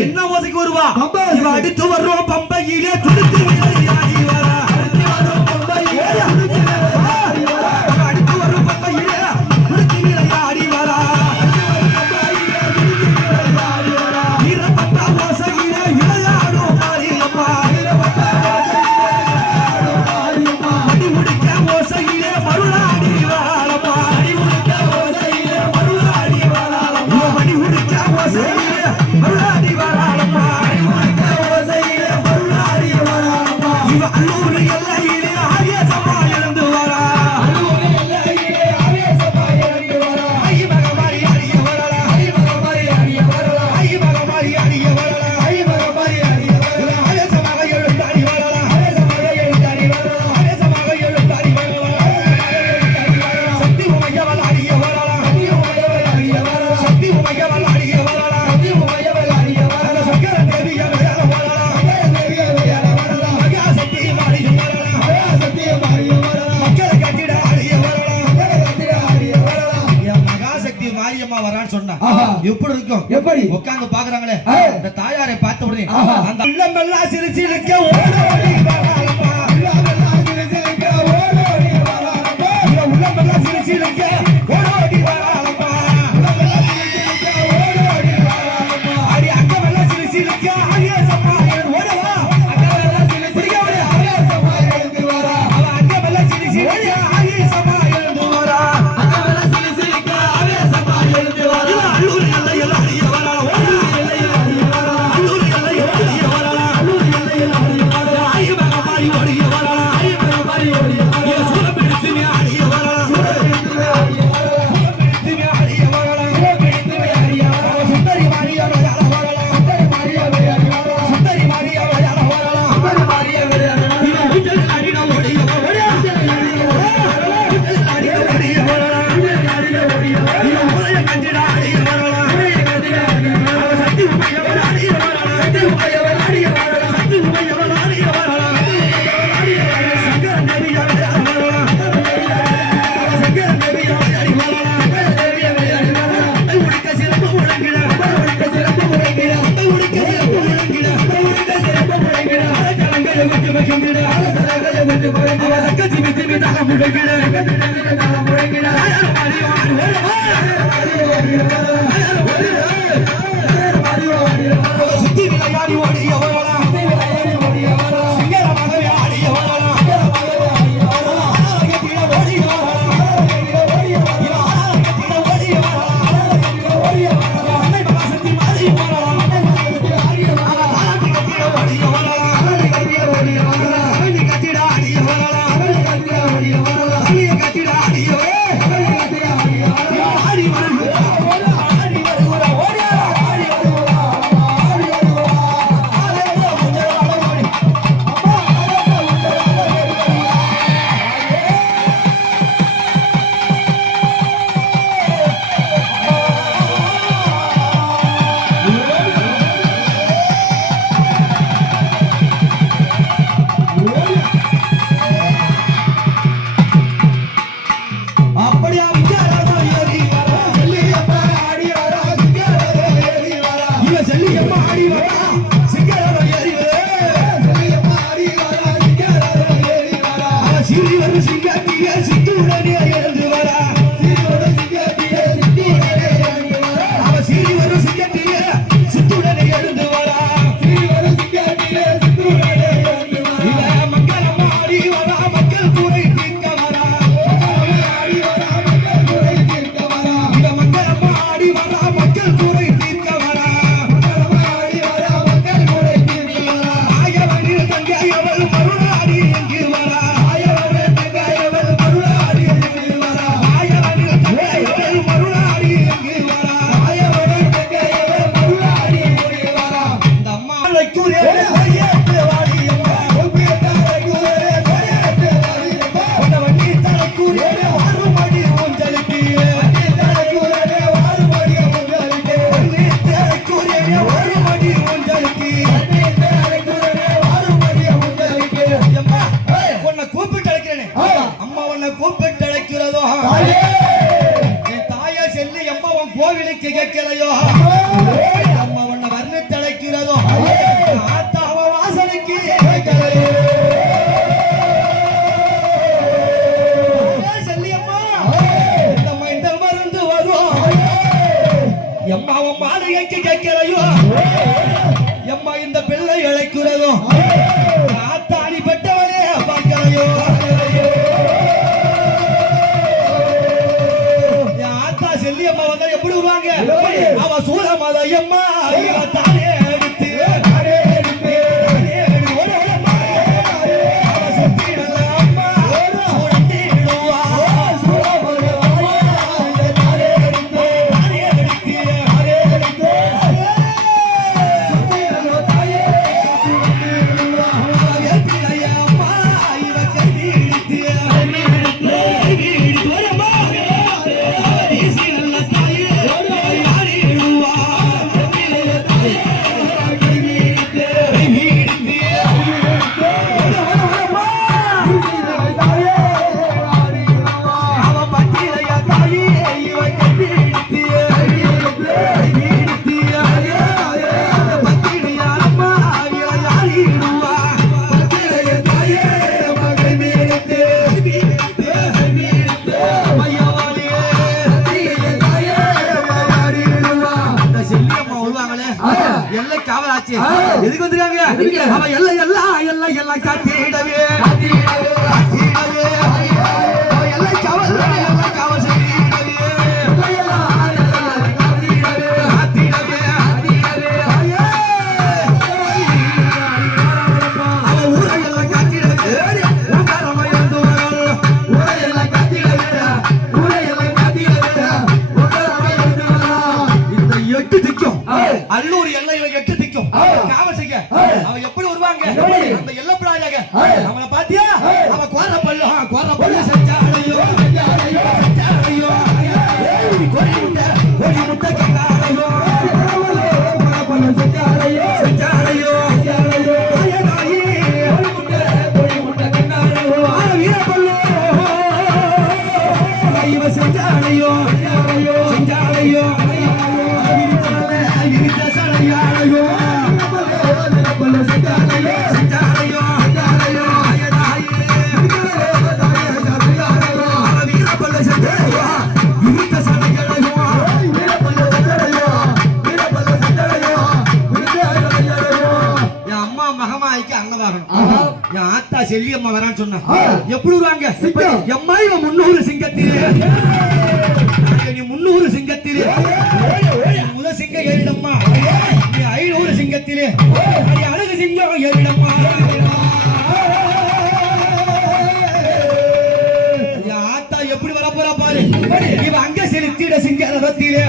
என்ன ஓசைக்கு வருவா. அடித்து வர்றோம். எப்படி? உட்கார்ந்து பாக்குறாங்களே. அந்த தாயாரை பார்த்த உடனே அந்த உள்ளமெல்லாம் சிரிச்சு இருக்க ஓட முழங்கிட முழங்கிட கேட்கிறதோ? என் தாயா செல்லி எம்மவன் கோவிலுக்கு கேட்கிறதோ அம்மா உன்னை வர்ணித்தடைக்கிறதோ ஆத்தாவ எம்மா இந்த பிள்ளை இழைக்கிறதோ சொல்லுவாங்க. அவ சூழ மதையம்மா எல்லை காவலாச்சு எதுக்கு வந்திருக்காங்க? அவ எல்லை எல்லாம் எல்லை எல்லாம் காட்டிடவே. காட்டிடவே. அல்லூர் எல்லைகளை எட்டு திக்கும். காவல் செய்ய. அவன் எப்படி வருவாங்க? அந்த எல்லை பிராயாக அவளை பாத்தியா அவன் குவார எல்லியம்மா வரான்னு சொன்னா எப்படி வருவாங்க? எம்மாயிரம் முன்னூறு சிங்கத்திலே. நீ முன்னூறு சிங்கத்திலே. முத சிங்க ஏறிடம்மா. நீ ஐநூறு சிங்கத்திலே. அழகு சிங்கம் ஏறிடம்மா. ஆத்தா எப்படி வரப்போறா பாரு? இவ அங்க செலுத்திட சிங்க ரதத்திலே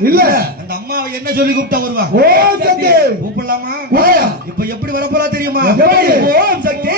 இல்ல. அந்த அம்மாவை என்ன சொல்லி கூப்பிட்டா வருவா? ஓம் சக்தி. கூப்பிடலாமா? இப்ப எப்படி வரப்போறா தெரியுமா? ஓம் சக்தி.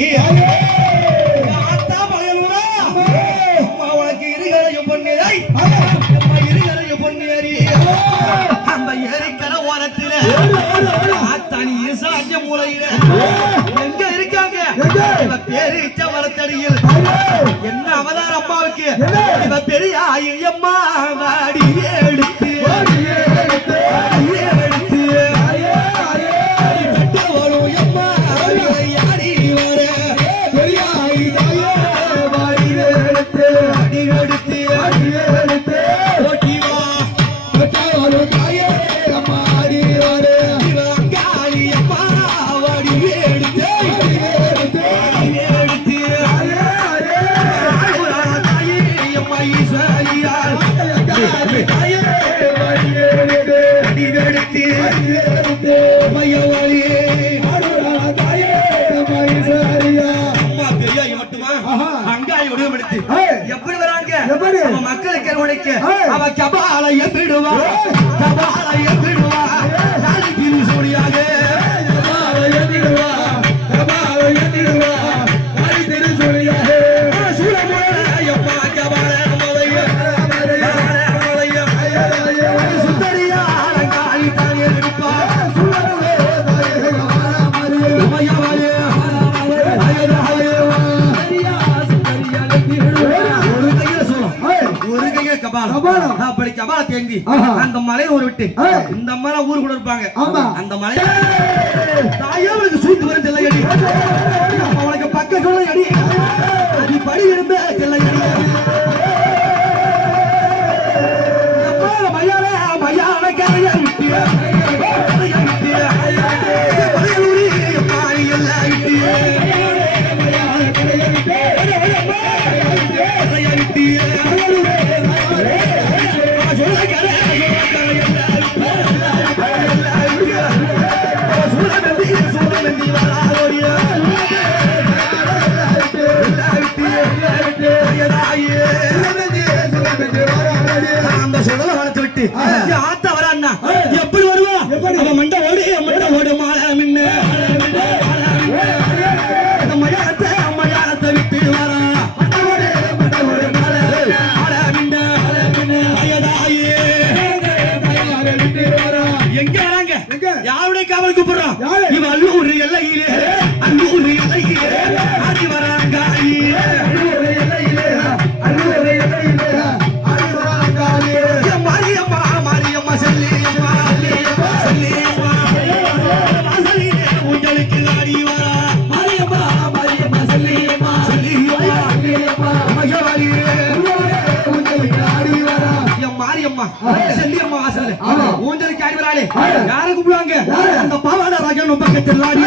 கண்ணகி ஆத்தா பகையூரா அம்மா உனக்கு இருகரையும் பொன்னிலை அம்மா இருகரையும் பொன்னியரி அந்த ஏரிக்கர ஓரத்தில ஆத்தானி ஈசாஞ்ச மூலையில எங்க இருக்காங்க பேரு இச்ச மரத்தடியில் என்ன அவதாரம் அம்மாவுக்கு பெரிய ஐயம்மா வாடியே குளிக்க அவ கபாலைய விடுவான் வச்சு அந்த மலையை ஒரு விட்டு இந்த அம்மா ஊர் கூட இருப்பாங்க அந்த மலையை தாயோ உனக்கு சூத்து வரும் தெல்லை அடி பக்க சொல்ல அடி நீ படி இருந்த தெல்லை அடி 哎！அம்மா செல்லி அம்மா வாசல்ல ஆமா. ஊஞ்சலுக்கு ஆடி வராளே ஆமா. யாரை கூப்பிடுவாங்க? அந்த பாவாட பக்கத்தில் ஆடி